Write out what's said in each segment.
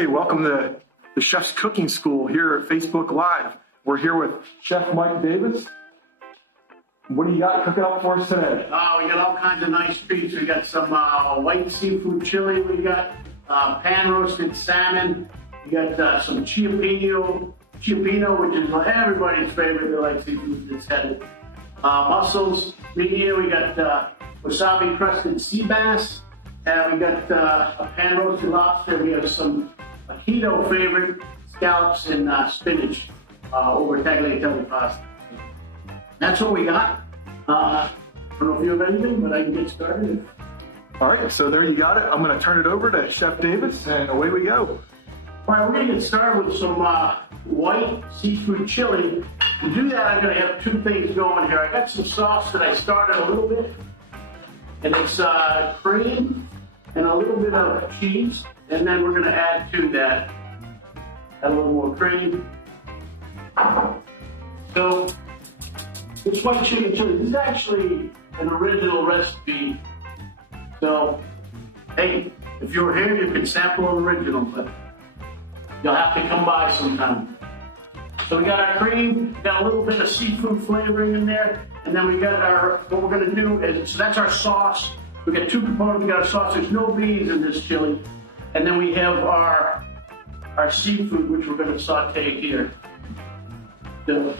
Hey, welcome to the Chef's Cooking School here at Facebook Live. We're here with Chef Mike Davis. What do you got cooking up for us today? We got all kinds of nice treats. We got some white seafood chili. We got pan roasted salmon. We got some chiappino, which is everybody's favorite. They like seafood that's headed. Mussels. Here we got wasabi crusted sea bass. And we got a pan roasted lobster. We have some keto favorite scallops and spinach over tagliatelle pasta. That's what we got. I don't know if you have anything, but I can get started. All right, so there you got it. I'm going to turn it over to Chef Davis, and away we go. All right, we're going to get started with some white seafood chili. To do that, I'm going to have two things going here. I got some sauce that I started a little bit, and it's cream and a little bit of cheese, and then we're going to add to that a little more cream. So this white chicken chili, this is actually an original recipe. So, hey, if you're here, you can sample an original, but you'll have to come by sometime. So we got our cream, got a little bit of seafood flavoring in there, and then we got our, what we're gonna do is, so that's our sauce. We got two components, we got our sauce, there's no beans in this chili. And then we have our seafood, which we're gonna saute here. So,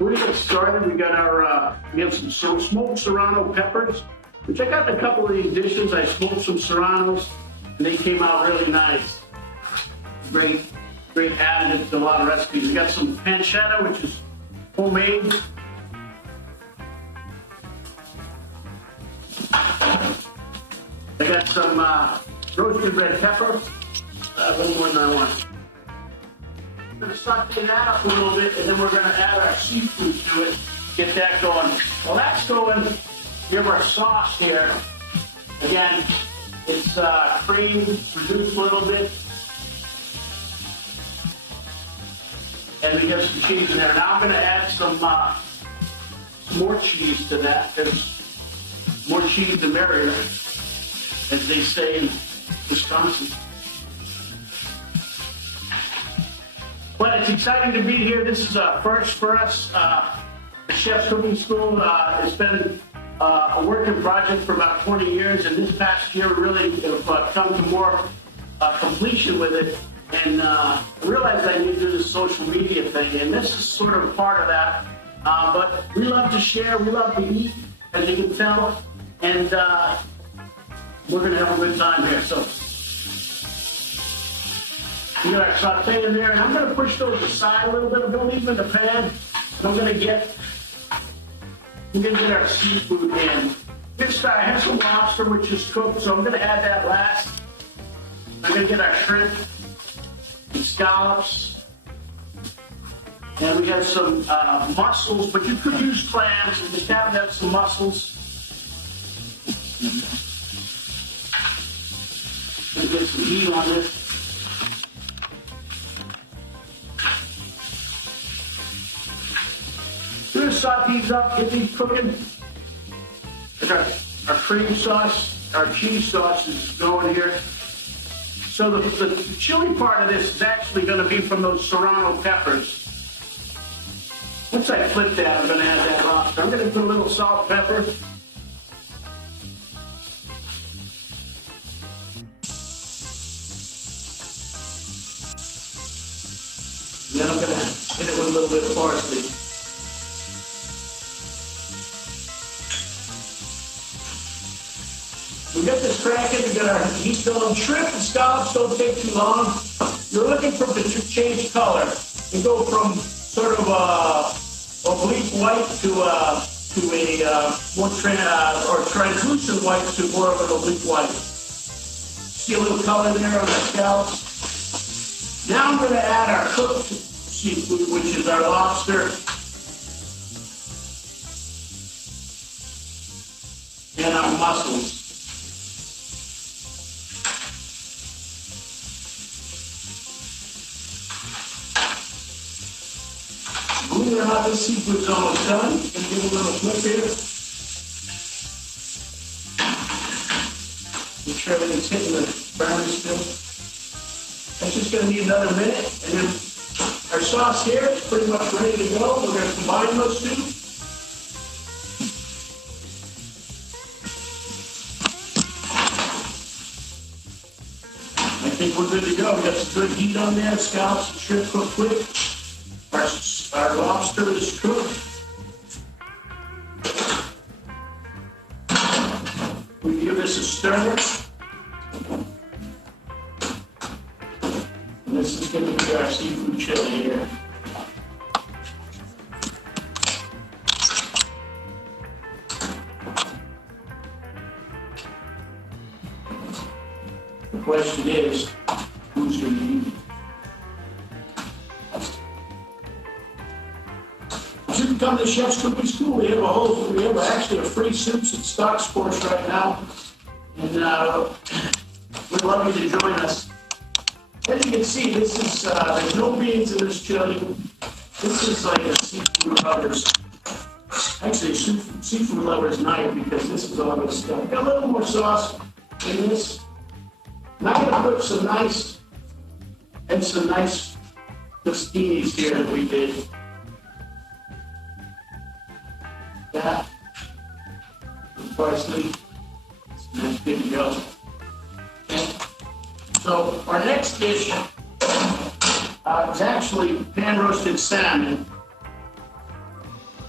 we're gonna get started. We got our, we have some smoked serrano peppers, which I got in a couple of these dishes. I smoked some serranos, and they came out really nice. Great additive to a lot of recipes. We got some pancetta, which is homemade. I got some roasted red pepper, a little more than I want. We're going to saute that up a little bit, and then we're going to add our seafood to it, get that going. While that's going, we have our sauce here. Again, it's cream, reduced a little bit. And we have some cheese in there. Now I'm going to add some more cheese to that. There's more cheese the merrier, as they say in Wisconsin. Well, it's exciting to be here. This is a first for us. The Chef's Cooking School has been a working project for about 20 years, and this past year we really have come to more completion with it. And I realized I need to do this social media thing, and this is sort of part of that. But we love to share, we love to eat, as you can tell, and we're going to have a good time here. So we got our saute in there, and I'm going to push those aside a little bit. I'm going to leave them in the pan. I'm going to get our seafood in. I have some lobster which is cooked, so I'm going to add that last. I'm going to get our shrimp and scallops, and we have some mussels, but you could use clams. We just happen to have some mussels. Gonna get some heat on this. We're gonna saute these up, get these cooking. Our cream sauce, our cheese sauce is going here. So the chili part of this is actually going to be from those serrano peppers. Once I flip that, I'm going to add that lobster. I'm going to put a little salt, pepper. And then I'm going to hit it with a little bit of parsley. We got this cracking, we got our heat going. Shrimp and scallops don't take too long. You're looking for them to change color and go from sort of oblique white to a more translucent white to more of an oblique white. See a little color there on the scallops. Now I'm going to add our cooked seafood, which is our lobster and our mussels. Believe it or not, this seafood's almost done. Gonna give it a little flip here. sure everything's hitting the brown still. That's just gonna need another minute, and then our sauce here is pretty much ready to go. We're gonna combine those two. I think we're good to go. We got some good heat on there. Scallops and shrimp cooked quick. Our lobster is cooked. We give this a stir. And this is going to be our seafood chili here. The question is, who's going to eat it? You can come to the Chef's Cooking School. We have actually a free soups and stocks course right now. And we'd love you to join us. As you can see, this is, there's no beans in this chili. This is like a seafood lover's, actually a seafood lover's night, because this is all this stuff. Got a little more sauce in this. And I'm gonna put some nice tostinis here that we did. That, parsley, and that's good to go. Okay. So our next dish is actually pan-roasted salmon.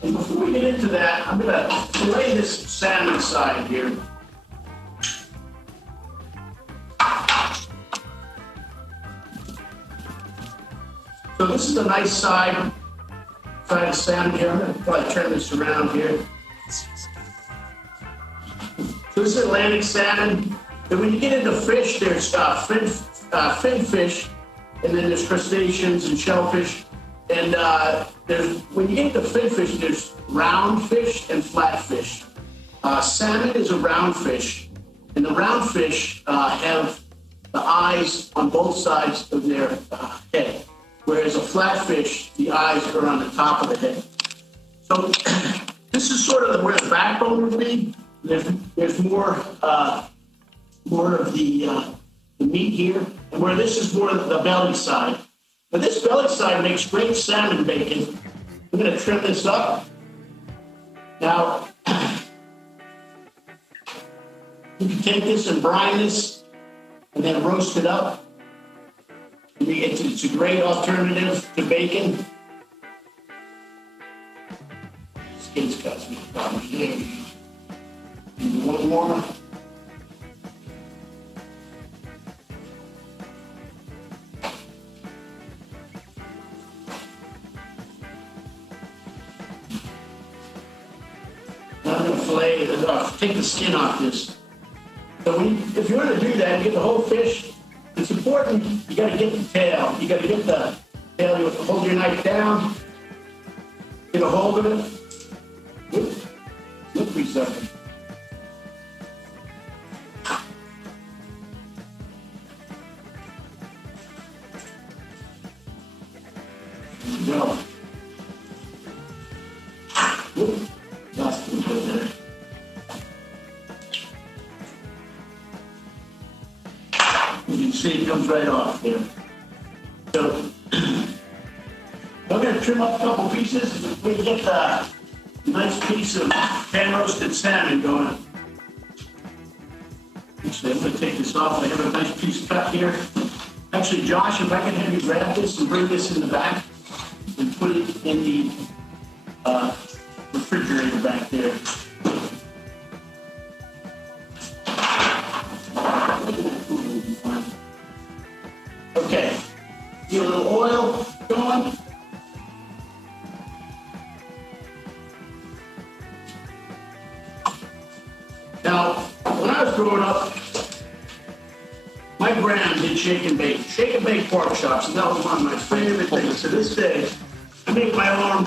And before we get into that, I'm gonna fillet this salmon aside here. So this is a nice side of salmon here. I'm gonna probably turn this around here. So this is Atlantic salmon. And when you get into fish, there's fin fish, and then there's crustaceans and shellfish. And when you get into fin fish, there's round fish and flat fish. Salmon is a round fish, and the round fish have the eyes on both sides of their head. Whereas a flatfish, the eyes are on the top of the head. So this is sort of where the backbone would be. There's more of the meat here, and where this is more of the belly side. But this belly side makes great salmon bacon. I'm going to trim this up. Now, you can take this and brine this, and then roast it up. It's a great alternative to bacon. Skin's got some problems here. One more. Now I'm going to fillet it off. Take the skin off this. So if you're going to do that, you get the whole fish. It's important, you got to get the tail. You got to get the tail. You have to hold your knife down, get a hold of it. Look for a second. There you go. That's pretty good there. You can see it comes right off there. So I'm going to trim up a couple pieces. We get the nice piece of pan-roasted salmon going. Actually, I'm going to take this off. I have a nice piece cut here. Actually, Josh, if I can have you grab this and bring this in the back and put it in the refrigerator back there. Okay, get a little oil going. Now, when I was growing up, my grand did shake and bake pork chops, and that was one of my favorite things. To this day, I make my own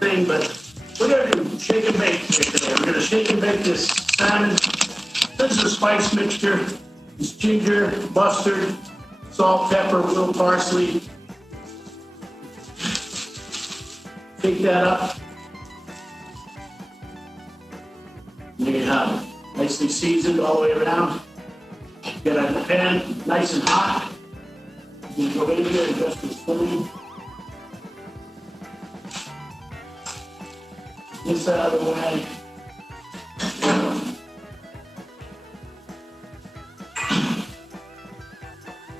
thing, but we're gonna do shake and bake today. We're gonna shake and bake this salmon. This is a spice mixture. It's ginger, mustard, salt, pepper, a little parsley. Shake that up. There you have it. Nicely seasoned all the way around. Get a pan nice and hot. You go in here and just this fully. This out of the way.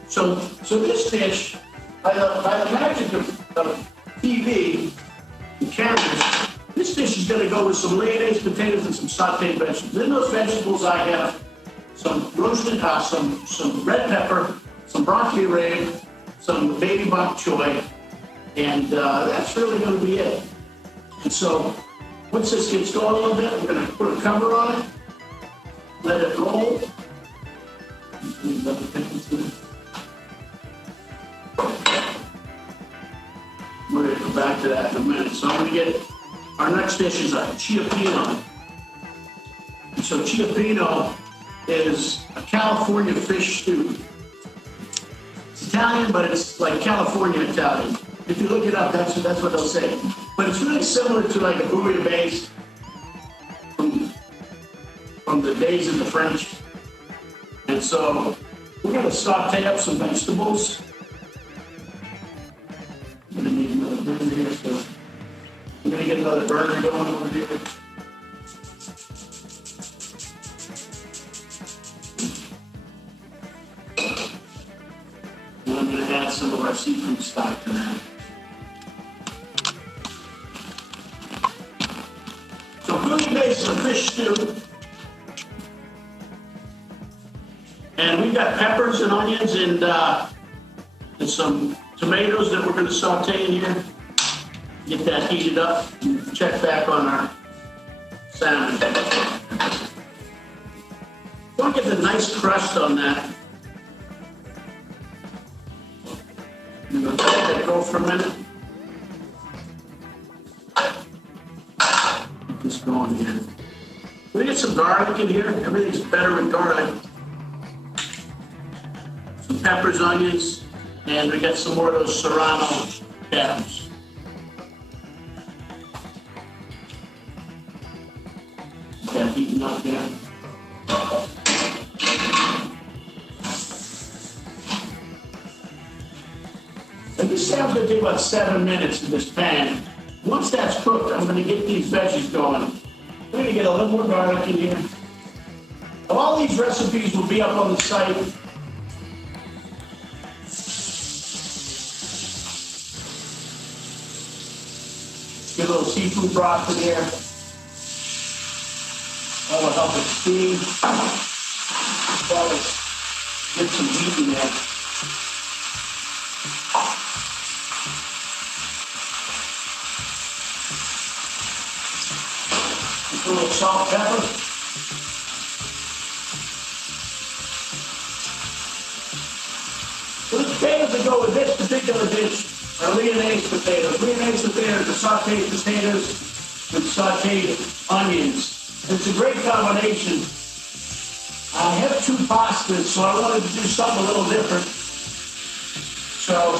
So this dish, by the magic of TV and cameras, this dish is going to go with some mayonnaise, potatoes, and some sauteed vegetables. In those vegetables, I have some roasted, some red pepper, some broccoli rabe, some baby bok choy, and that's really going to be it. And so once this gets going a little bit, we're going to put a cover on it, let it roll. We're going to come back to that in a minute. So I'm going to get, our next dish is a ciappino. And so ciappino is a California fish stew. It's Italian, but it's like California Italian. If you look it up, that's what they'll say. But it's really similar to like a bouillabaisse from the days of the French. And so we're going to saute up some vegetables. I'm going to need another burner here, so I'm going to get another burner going over here. And I'm going to add some of our seafood stock to that. So bouillabaisse is a fish stew. And we've got peppers and onions and some tomatoes that we're going to saute in here. Get that heated up and check back on our salmon. Want to get the nice crust on that. I'm going to let that go for a minute. Get this going here. We get some garlic in here. Everything's better with garlic. Some peppers, onions, and we got some more of those serrano caps. That heating up there. And this sounds going to take about 7 minutes in this pan. Once that's cooked, I'm going to get these veggies going. We're going to get a little more garlic in here. All these recipes will be up on the site. Get a little seafood broth in there. That will help it steam. As well as get some heat in there. Just a little salt, pepper. So the potatoes that go with this particular dish are Lyonnaise potatoes. Lyonnaise potatoes are sauteed potatoes with sauteed onions. It's a great combination. I have 2 pastas, so I wanted to do something a little different. So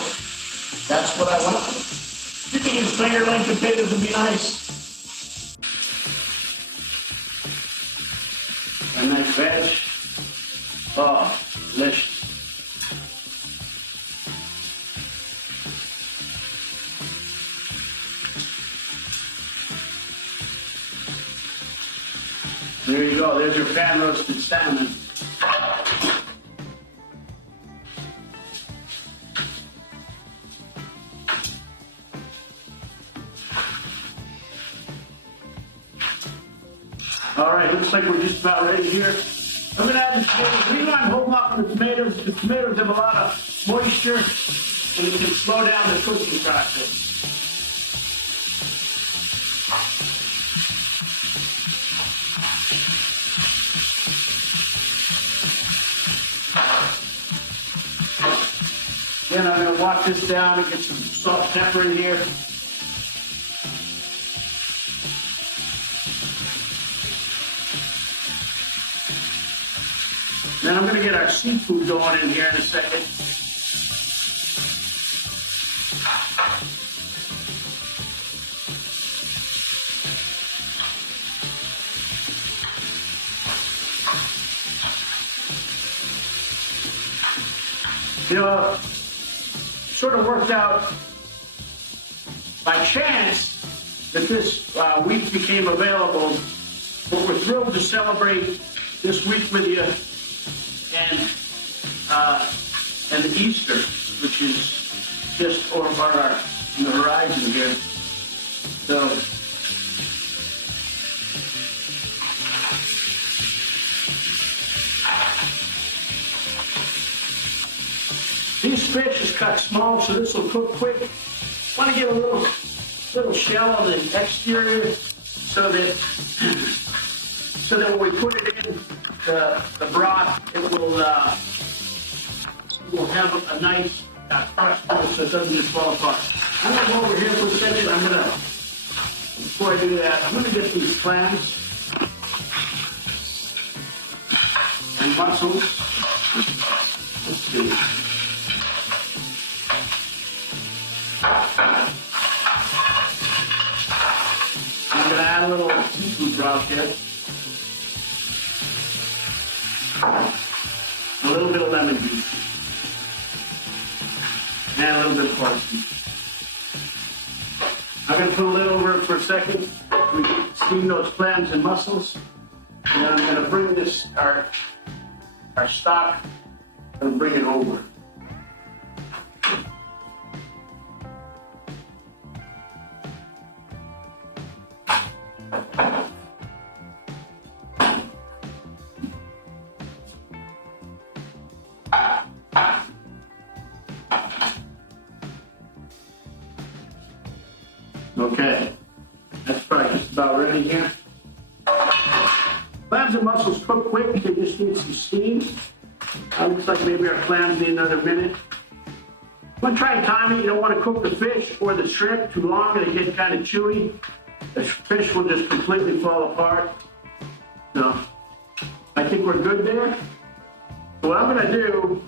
that's what I went with. You can use finger length potatoes would be nice. A nice veg. Oh, delicious. There you go, there's your pan roasted salmon. All right, looks like we're just about ready here. I'm gonna add the tomatoes. The reason I'm holding off on the tomatoes is the tomatoes have a lot of moisture and it can slow down the cooking process. Then I'm going to walk this down and get some salt and pepper in here. Then I'm going to get our seafood going in here in a second. You know, sort of worked out by chance that this week became available. But we're thrilled to celebrate this week with you and Easter, which is just on the horizon here. So these fish is cut small, so this will cook quick. Want to get a little shell on the exterior so that when we put it in the broth, it will have a nice crust to it, so it doesn't just fall apart. I'm gonna go over here for a second. Before I do that, I'm gonna get these clams and mussels. Let's see. I'm gonna add a little seafood broth here. A little bit of lemon juice. And a little bit of parsley. I'm going to put a lid over it for a second. We steam those clams and mussels. And then I'm going to bring this, our stock, and bring it over. Okay, that's probably just about ready here. Clams and mussels cook quick, they just need some steam. Looks like maybe our clams need another minute. I'm gonna try and time it. You don't want to cook the fish or the shrimp too long, they get kind of chewy. The fish will just completely fall apart. So, I think we're good there. So what I'm gonna do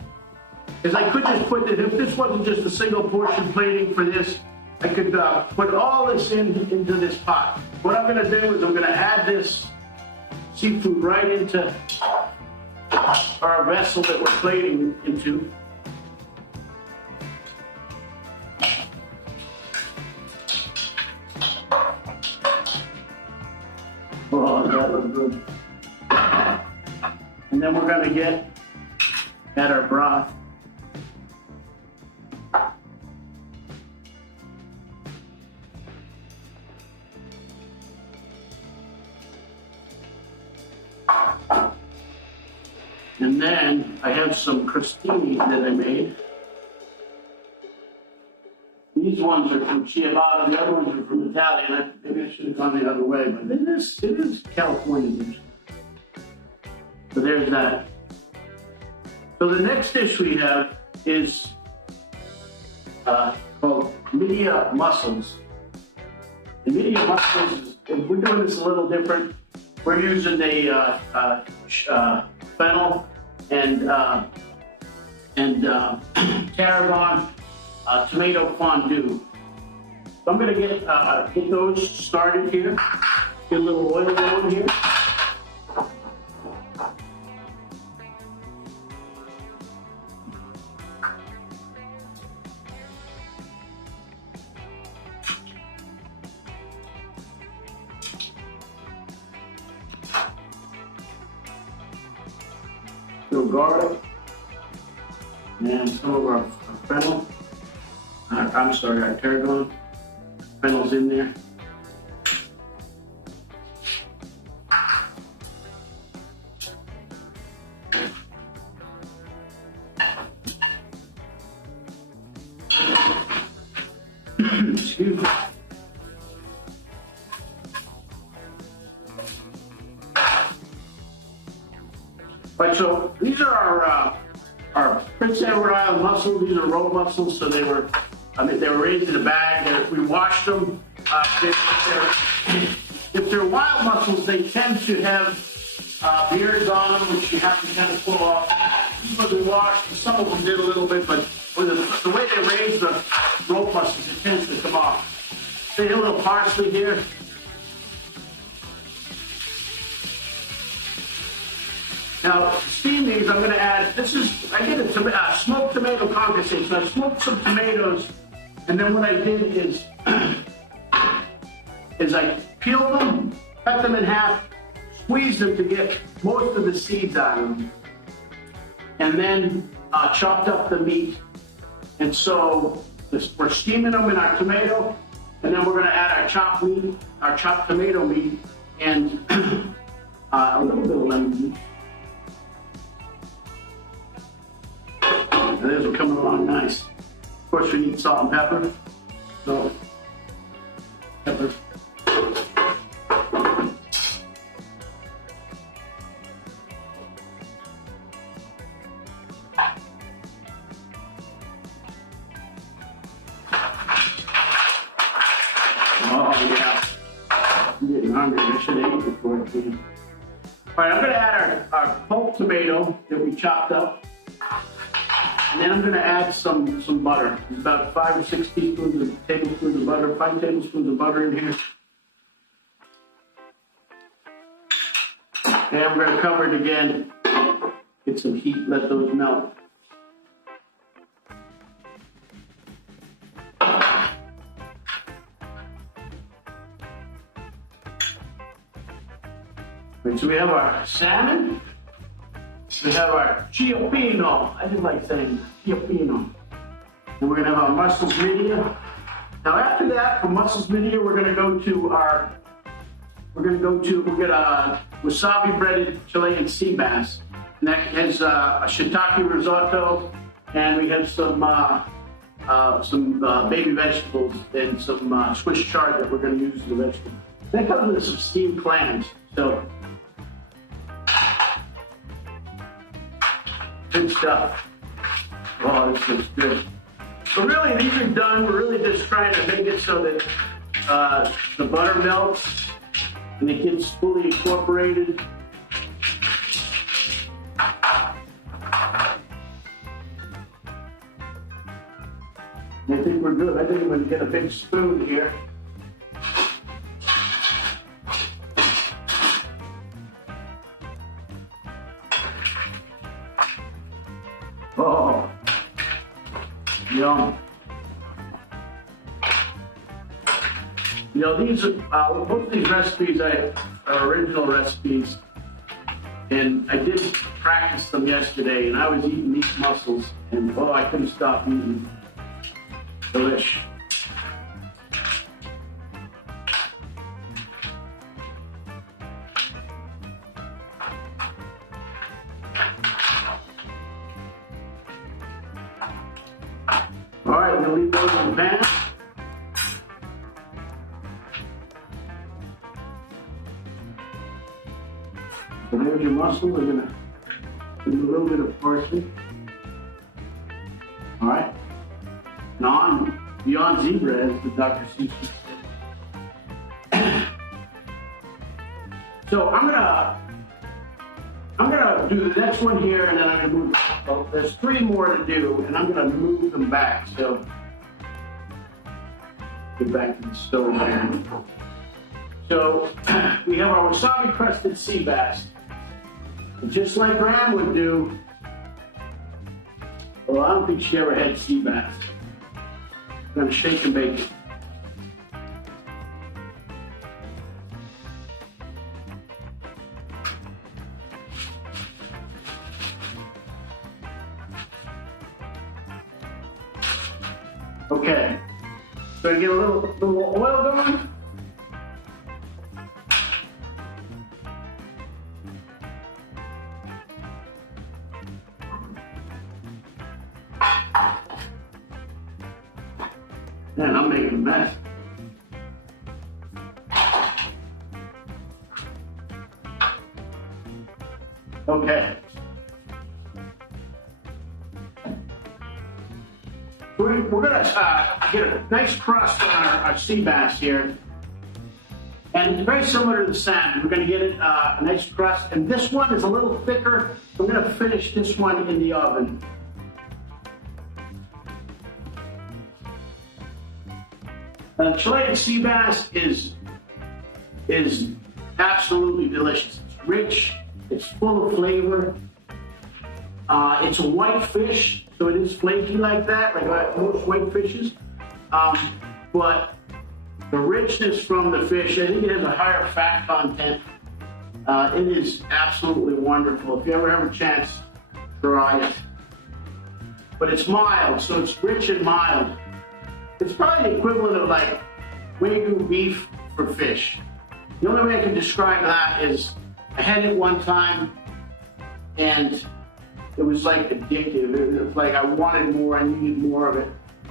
is I could just put this, if this wasn't just a single portion plating for this, I could put all this into this pot. What I'm gonna do is I'm gonna add this seafood right into our vessel that we're plating into. Oh, that looks good. And then we're gonna get at our broth. And then I have some crostini that I made. These ones are from ciabatta, the other ones are from Italian. Maybe I should have gone the other way, but it is California dish. So there's that. So the next dish we have is called media mussels. The media mussels, we're doing this a little different. We're using the fennel and tarragon tomato fondue. So I'm going to get those started here. Get a little oil going here. Little garlic and some of our fennel. I'm sorry, our tarragon. Fennel's in there. Excuse me. Right, so these are our Prince Edward Island mussels. These are roe mussels, so they were raised in a bag. We washed them. If they're wild mussels, they tend to have beards on them, which you have to kind of pull off. These ones we washed. Some of them did a little bit, but with the way they raise the roe mussels, it tends to come off. So a little parsley here. Now, to steam these, I'm going to add, I did a smoked tomato concassé. So I smoked some tomatoes, and then what I did is I peeled them, cut them in half, squeezed them to get most of the seeds out of them, and then chopped up the meat. And so we're steaming them in our tomato, and then we're going to add our chopped meat, our chopped tomato meat, and a little bit of lemon juice. And those are coming along nice. Of course, we need salt and pepper. So, pepper. Oh, yeah. I'm getting hungry. I should have eaten before I came. All right, I'm going to add our pulp tomato that we chopped up. And then I'm going to add some butter. There's about 5 or 6 tablespoons of butter, 5 tablespoons of butter in here. And I'm going to cover it again. Get some heat, let those melt. Right, so we have our salmon. We have our cioppino. I just like saying cioppino. And we're gonna have our mussels media. Now after that, from mussels media, we're gonna get a wasabi breaded Chilean sea bass. And that has a shiitake risotto, and we have some baby vegetables and some Swiss chard that we're gonna use as the vegetable. That comes with some steamed clams. So good stuff. Oh, this looks good. So really, these are done. We're really just trying to make it so that the butter melts and it gets fully incorporated. And I think we're good. I think I'm going to get a big spoon here. Oh, yum. You know, these are, most of these recipes are original recipes, and I did practice them yesterday, and I was eating these mussels, and oh, I couldn't stop eating. Delish. All right, we're gonna leave those in the pan. So there's your mussel. We're gonna do a little bit of parsley. All right. Beyond zebra, as the Dr. Seuss said. So I'm gonna do the next one here, and then I'm gonna move. Well, there's 3 more to do, and I'm gonna move them back. So get back to the stove there. So we have our wasabi crusted sea bass. And just like Graham would do, well, I don't think she ever had sea bass. I'm gonna shake and bake it. Okay, so I get a little oil going. Man, I'm making a mess. Okay. We're gonna get a nice crust on our sea bass here. And it's very similar to the salmon. We're gonna get it a nice crust. And this one is a little thicker. I'm gonna finish this one in the oven. Chilean sea bass is absolutely delicious. It's rich, It's full of flavor. It's a white fish, so it is flaky like that, like most white fishes. But the richness from the fish, I think it has a higher fat content. It is absolutely wonderful. If you ever have a chance, try it. But it's mild, so it's rich and mild. It's probably the equivalent of like Wagyu beef for fish. The only way I can describe that is I had it one time and it was like addictive. It was like I wanted more, I needed more of it.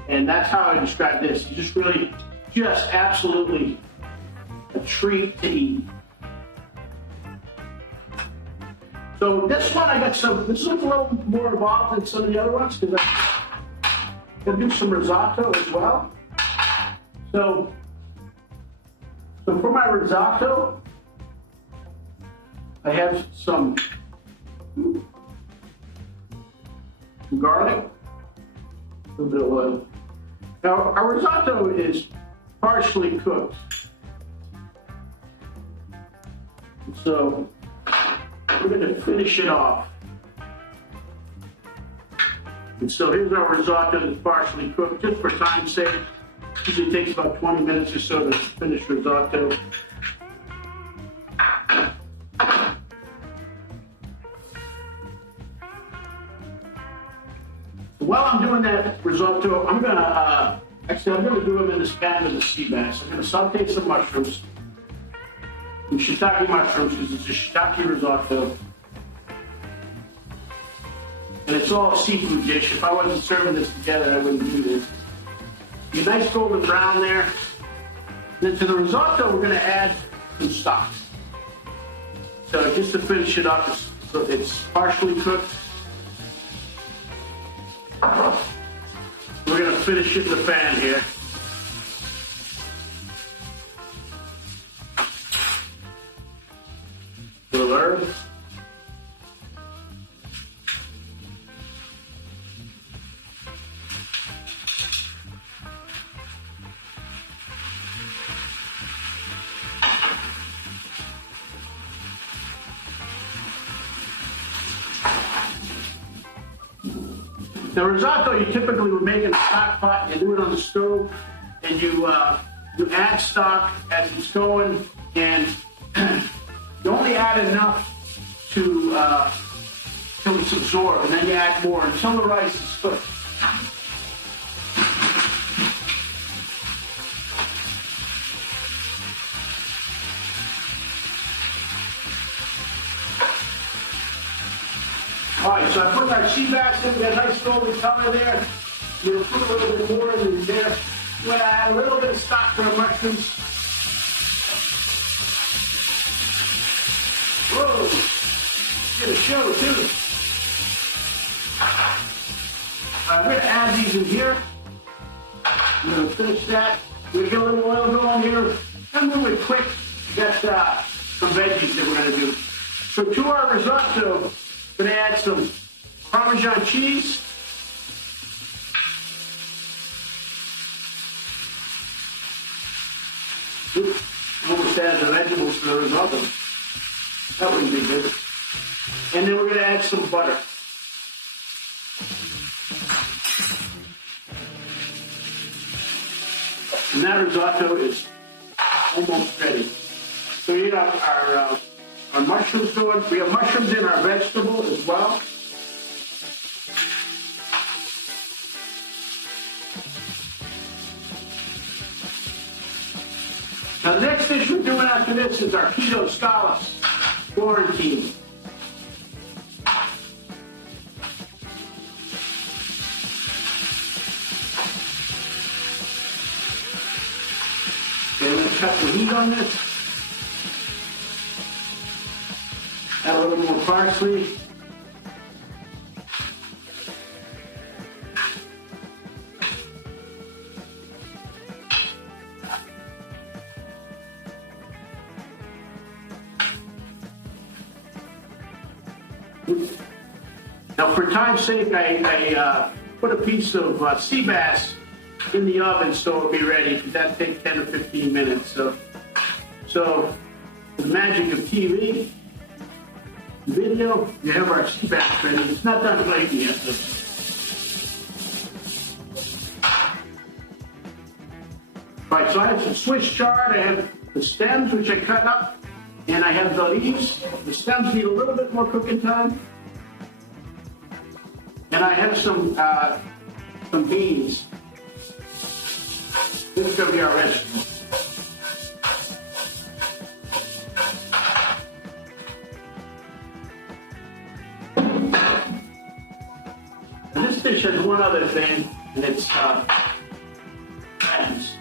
And that's how I describe this. Just really, just absolutely a treat to eat. So this one I got this is a little more involved than some of the other ones because I'm gonna do some risotto as well. So for my risotto, I have some garlic, a little bit of oil. Now our risotto is partially cooked. So we're going to finish it off. And so here's our risotto that's partially cooked, just for time's sake. Usually takes about 20 minutes or so to finish risotto. While I'm doing that risotto, I'm gonna do them in this pan with the sea bass. I'm gonna saute some mushrooms, some shiitake mushrooms, because it's a shiitake risotto. And it's all a seafood dish. If I wasn't serving this together, I wouldn't do this. Be nice golden brown there. Then to the risotto, we're gonna add some stock. So just to finish it up, so it's partially cooked. We're going to finish it in the pan here. Little herbs. The risotto, you typically would make in a stock pot. You do it on the stove, and you add stock as it's going, and you only add enough to till it's absorbed, and then you add more until the rice is cooked. All right, so I put our sea bass in, that nice golden color there. We're going to put a little bit more in there. We're going to add a little bit of stock to the mushrooms. Whoa! Get a show, too. I'm going to add these in here. I'm going to finish that. We're going to get a little oil going here. I'm moving quick. We got some veggies that we're going to do. So to our risotto, we're going to add some Parmesan cheese. Oops, almost added the vegetables to the risotto. That wouldn't be good. And then we're going to add some butter. And that risotto is almost ready. So you got our mushrooms going. We have mushrooms in our vegetable as well. Now the next dish we're doing after this is our keto scallops, Florentine. Okay, we're going to cut the heat on this. Add a little more parsley. Now, for time's sake, I put a piece of sea bass in the oven so it'll be ready. That takes 10 or 15 minutes. So the magic of TV. video. You have our sea bass ready. It's not done plating yet. All right, so I have some Swiss chard. I have the stems, which I cut up, and I have the leaves. The stems need a little bit more cooking time. And I have some beans. This is going to be our recipe. And this dish has one other thing, and it's pans.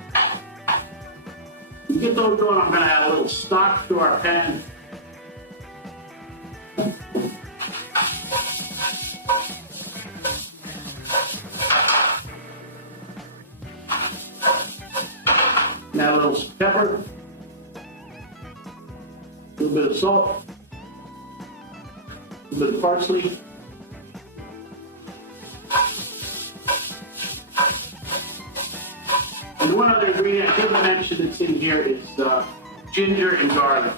To get those going, I'm going to add a little stock to our pan. Add a little pepper, a little bit of salt, a little bit of parsley. And one other ingredient I didn't mention that's in here is ginger and garlic.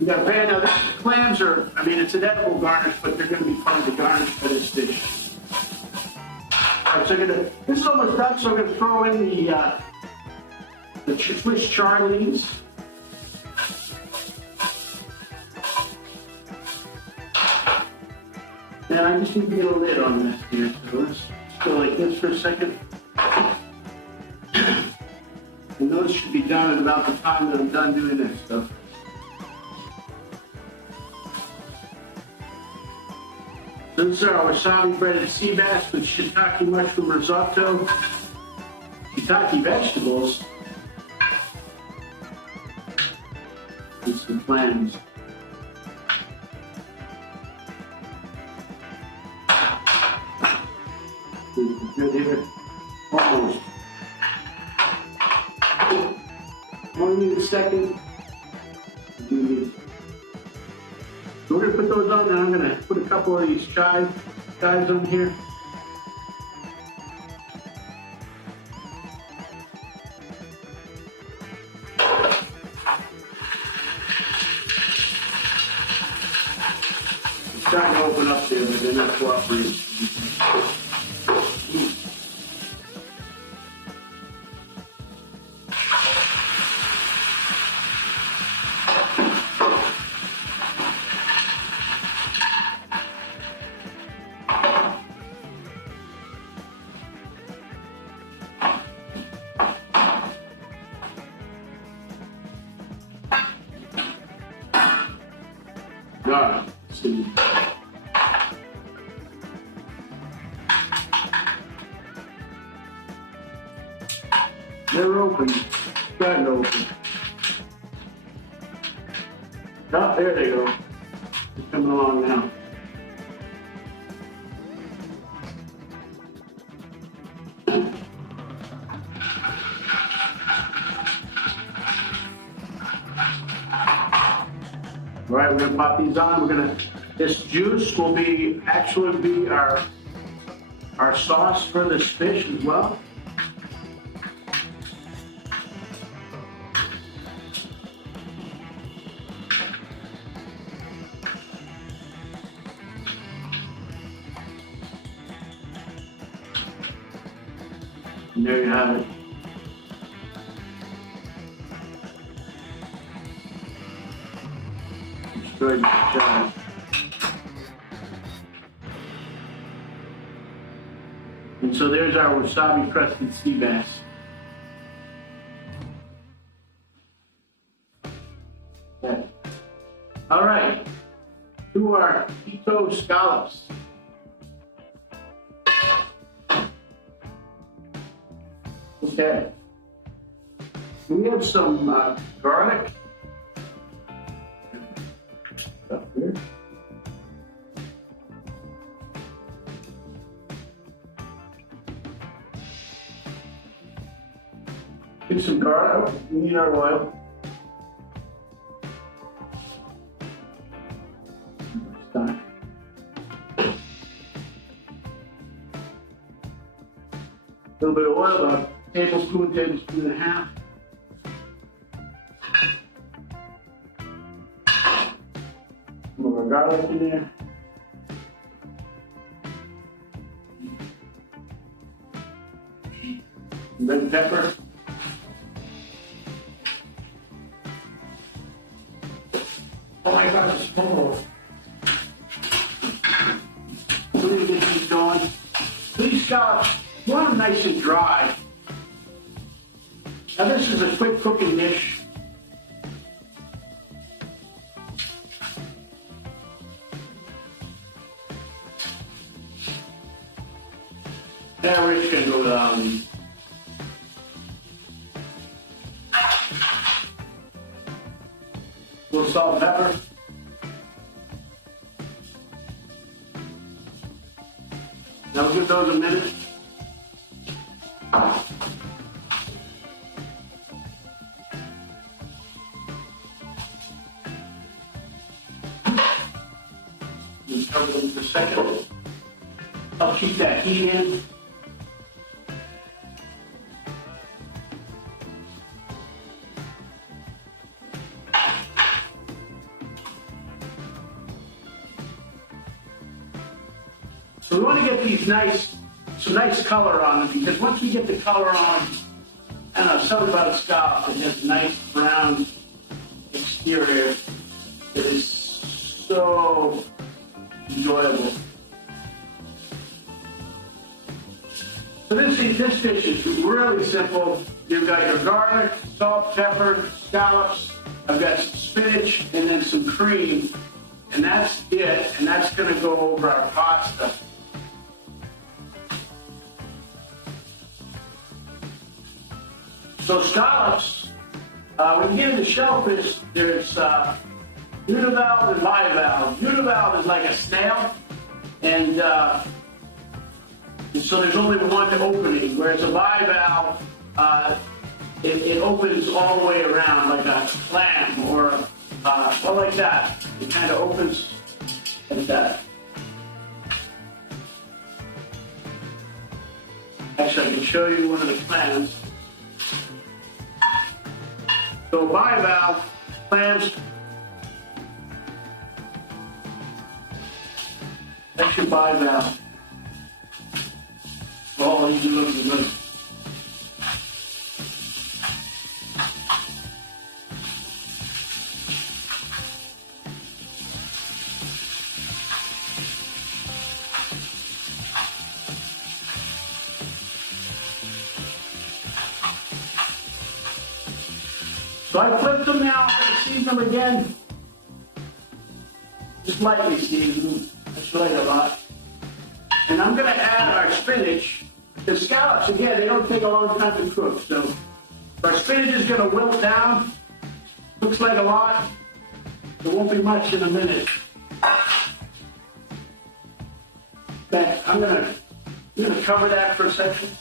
You got a pan. Now, the clams are, it's an edible garnish, but they're going to be fun to garnish for this dish. All right, so this is almost done, so I'm going to throw in the Swiss chard leaves. And I just need to get a lid on this here. So let's go like this for a second. And those should be done at about the time that I'm done doing this stuff. So this is our wasabi breaded sea bass with shiitake mushroom risotto, shiitake vegetables, and some clams. Good here. Almost. Only need a second. So we're going to put those on, and I'm going to put a couple of these chives on here. It's starting to open up there, but they're not cooperating. Alright, see. They're open. Starting to open. Oh, there they go. They're coming along now. All right, we're gonna pop these on. This juice will actually be our sauce for this fish as well. And there you have it. Good job. And so there's our wasabi crusted sea bass. Okay. All right, to our keto scallops. Okay. We have some garlic. Up here. Get some garlic. We need our oil. Stock. A little bit of oil, about a tablespoon and a half. garlic in there. Red pepper. Oh my gosh, it's full. So we get these going. These scallops, you want them nice and dry. Now this is a quick cooking dish. Yeah, we're just gonna go with a little salt and pepper. Now we'll give those a minute. We'll cover them for a second. Help keep that heat in. So we want to get these some nice color on them, because once we get the color on, I don't know, something about a scallop that has a nice brown exterior that is so enjoyable. So this dish is really simple. You've got your garlic, salt, pepper, scallops. I've got some spinach and then some cream, and that's it. And that's going to go over our pasta. So scallops, when you get into shellfish, there's univalve and bivalve. Univalve is like a snail, and so there's only one opening, whereas a bivalve, it opens all the way around like a clam or like that. It kind of opens like that. Actually, I can show you one of the clams. So bivalve clams, that's your bivalve. Oh, these are looking good. So I flipped them now, I'm going to season them again. Just lightly season them. That's really a lot. And I'm going to add our spinach. The scallops, again, they don't take a long time to cook. So our spinach is going to wilt down. Looks like a lot. There won't be much in a minute. Okay, I'm going to cover that for a second.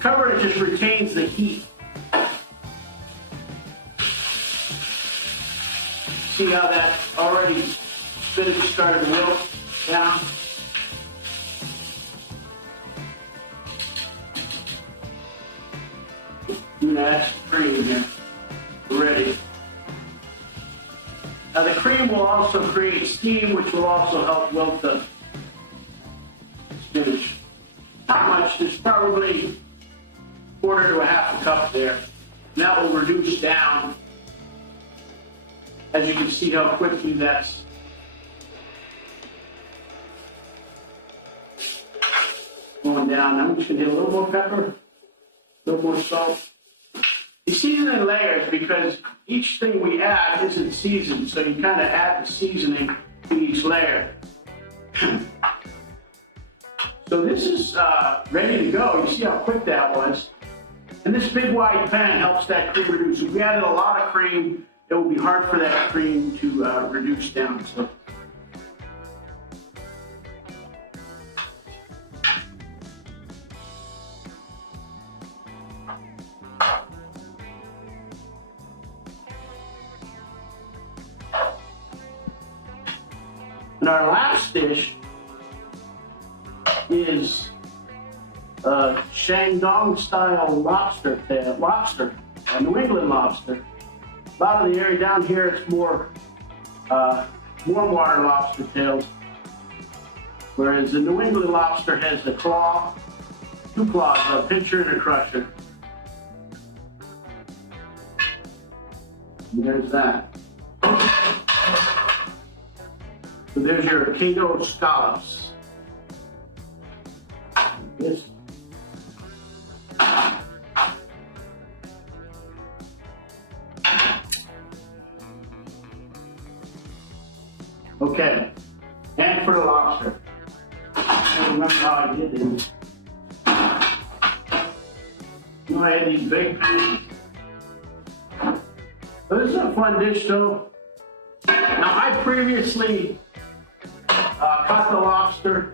Cover it just retains the heat. See how that already spinach started to wilt down? That's cream here. Ready. Now the cream will also create steam, which will also help wilt the spinach. How much? There's probably 1/4 to 1/2 cup there. And that will reduce down. As you can see how quickly that's going down. I'm just going to hit a little more pepper, a little more salt. You season in layers because each thing we add isn't seasoned, so you kind of add the seasoning to each layer. So this is ready to go. You see how quick that was. And this big wide pan helps that cream reduce. If we added a lot of cream, it will be hard for that cream to reduce down. So. And our last dish is Shandong style lobster, New England lobster. A lot of the area down here, it's more warm water lobster tails, whereas the New England lobster has the claw, two claws, a pincher and a crusher. And there's that. So there's your Kato scallops. Yes. Okay, and for the lobster. I don't remember how I did it. You know, I had these big pieces. So this is a fun dish though. Now I previously cut the lobster,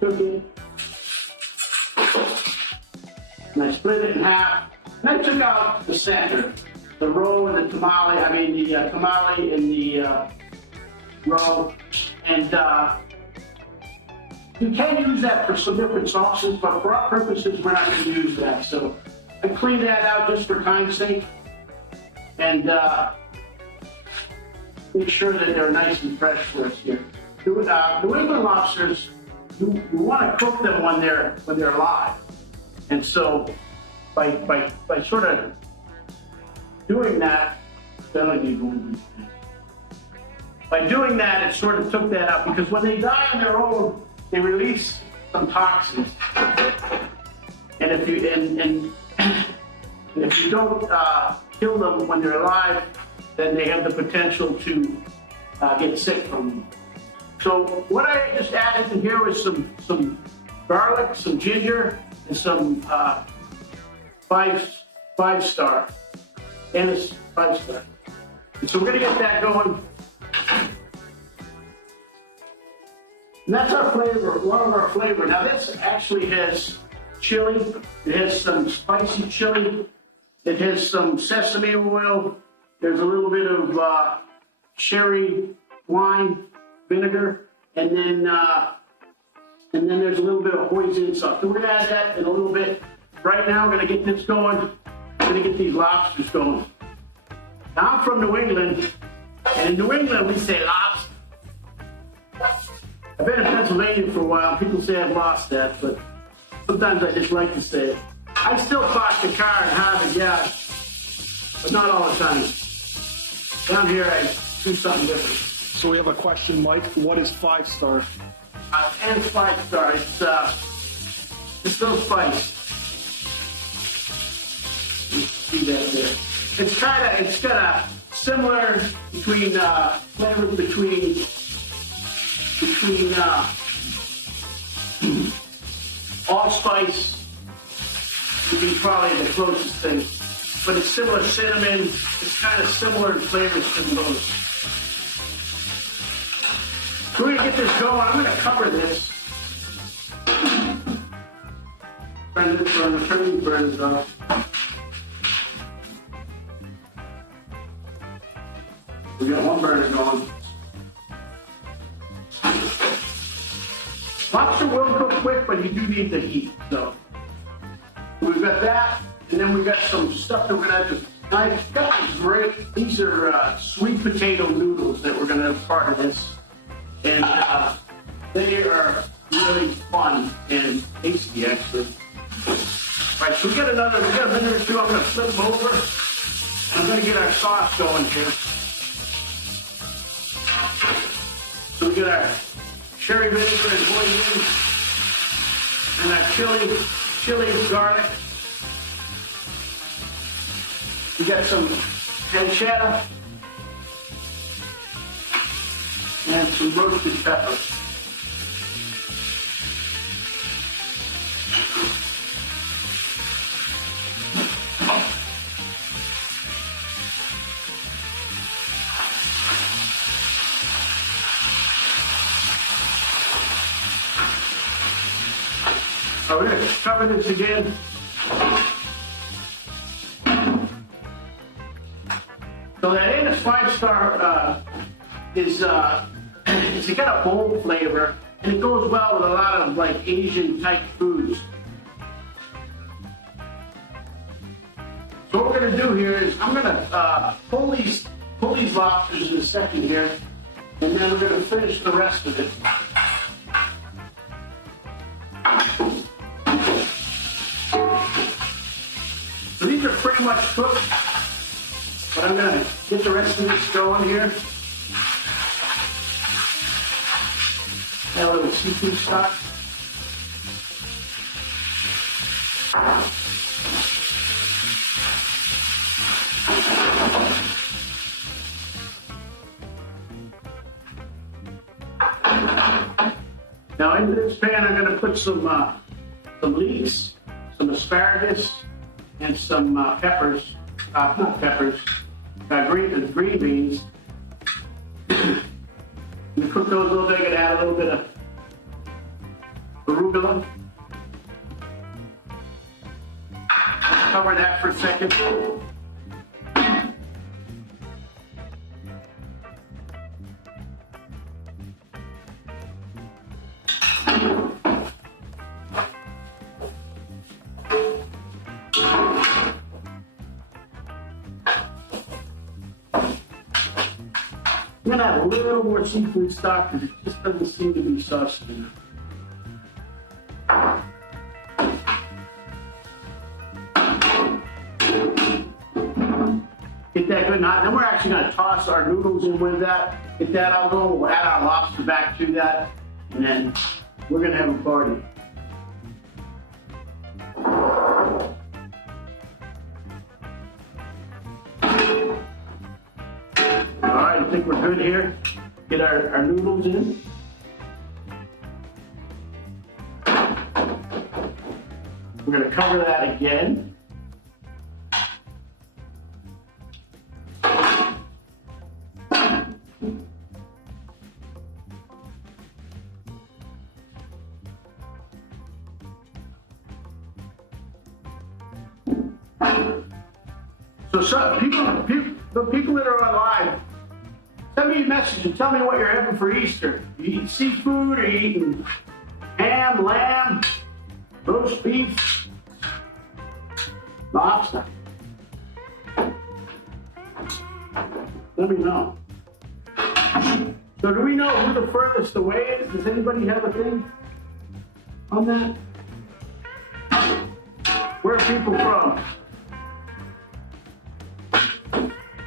took it, and I split it in half. And I took out the center, the roe and the tamale, the tamale and the roe. And you can use that for some different sauces, but for our purposes, we're not going to use that. So I cleaned that out just for time's sake. And make sure that they're nice and fresh for us here. New England lobsters, you want to cook them when they're alive. And so by sort of doing that, it sort of took that out, because when they die on their own, they release some toxins. And if you don't kill them when they're alive, then they have the potential to get sick from them. So what I just added in here was some garlic, some ginger, and some five star. And it's 5-star. And so we're gonna get that going. And that's our flavor, one of our flavor. Now this actually has chili. It has some spicy chili. It has some sesame oil. There's a little bit of sherry wine vinegar, and then there's a little bit of hoisin sauce. So we're gonna add that in a little bit. Right now, I'm gonna get this going. I'm gonna get these lobsters going. Now I'm from New England, and in New England we say lobster. I've been in Pennsylvania for a while. People say I've lost that, but sometimes I just like to say it. I still park the car and have it, yeah, but not all the time. Down here, I do something different. So we have a question, Mike. What is 5-star? And it's 5-star. It's no spice. You see that there. It's got a similar flavors between allspice would be probably the closest thing. But it's similar cinnamon. It's kind of similar in flavors to those. So we're gonna get this going. I'm gonna cover this. Turn these burners off. We got one burner going. Lobster will cook quick, but you do need the heat. So we've got that, and then we've got some stuff that we're gonna have to. I've got these great. These are sweet potato noodles that we're gonna have part of this, and they are really fun and tasty, actually. All right, so we got a minute or two. I'm gonna flip them over. I'm gonna get our sauce going here. So we got our cherry vinegar and hoisin, and our chili, garlic. We got some pancetta and some roasted peppers. We're going to cover this again. So that Anna's 5-star is got a bold flavor, and it goes well with a lot of like Asian type foods. gonna do here is I'm gonna pull these lobsters in a second here, and then we're gonna finish the rest of it. So these are pretty much cooked, but I'm gonna get the rest of this going here. Add a little seafood stock. Now into this pan, I'm going to put some leeks, some asparagus, and some peppers. Not peppers, green beans. You cook those a little bit, and add a little bit of arugula. Cover that for a second. I'm gonna add a little more seafood stock because it just doesn't seem to be saucy enough. Get that good and hot. Then we're actually gonna toss our noodles in with that. Get that all going. We'll add our lobster back to that, and then we're gonna have a party. I think we're good here. Get our noodles in. We're going to cover that again. So the people that are alive, send me a message and tell me what you're having for Easter. You eating seafood, or you eating ham, lamb, roast beef, lobster? Let me know. So do we know who the furthest away is? Does anybody have a thing on that? Where are people from?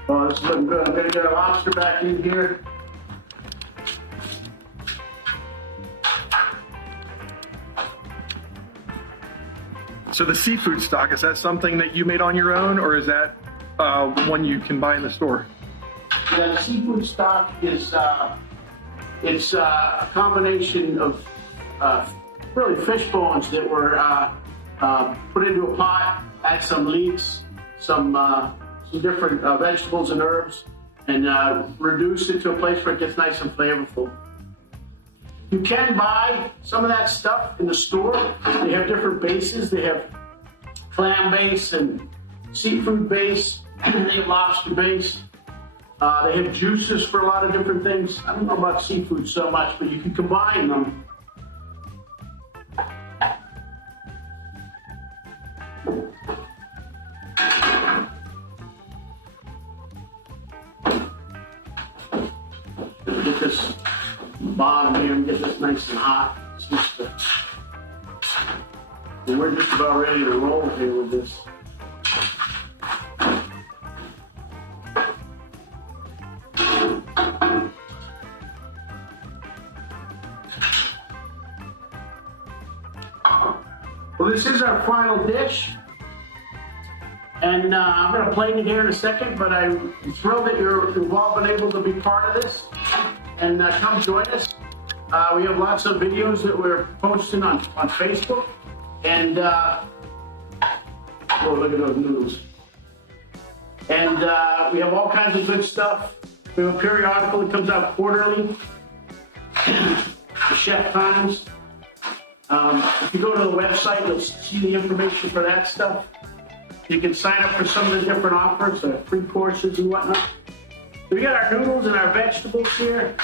Oh, this is looking good. I'm going to get our lobster back in here. So the seafood stock, is that something that you made on your own, or is that one you can buy in the store? The seafood stock is it's a combination of really fish bones that were put into a pot, add some leeks, some different vegetables and herbs, and reduce it to a place where it gets nice and flavorful. You can buy some of that stuff in the store. They have different bases. They have clam base and seafood base, and they have lobster base. They have juices for a lot of different things. I don't know about seafood so much, but you can combine them. Get this bottom here and get this nice and hot. And we're just about ready to roll here with this. Well, this is our final dish. And I'm going to plate it here in a second, but I'm thrilled that you've all been able to be part of this. And come join us. We have lots of videos that we're posting on Facebook. And, oh, look at those noodles. And we have all kinds of good stuff. We have a periodical that comes out quarterly, the Chef Times. If you go to the website, you'll see the information for that stuff. You can sign up for some of the different offers, free courses and whatnot. So we got our noodles and our vegetables here.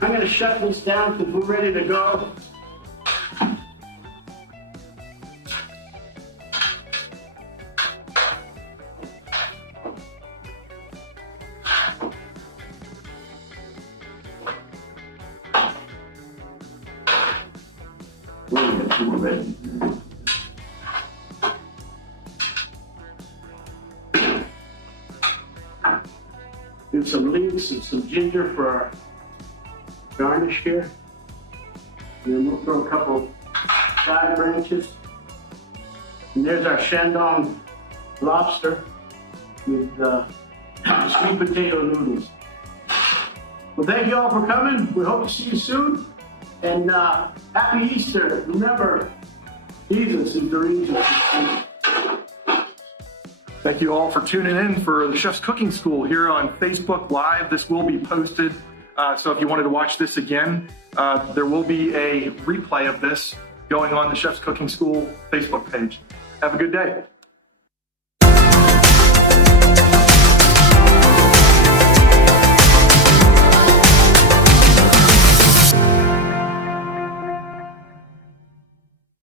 I'm going to shut this down because we're ready to go. do some leeks and some ginger for our garnish here. And then we'll throw a couple side branches. And there's our Shandong lobster with sweet potato noodles. Well, thank you all for coming. We hope to see you soon. And happy Easter. Remember, Jesus is the reason. Thank you all for tuning in for the Chef's Cooking School here on Facebook Live. This will be posted. So if you wanted to watch this again, there will be a replay of this going on the Chef's Cooking School Facebook page. Have a good day.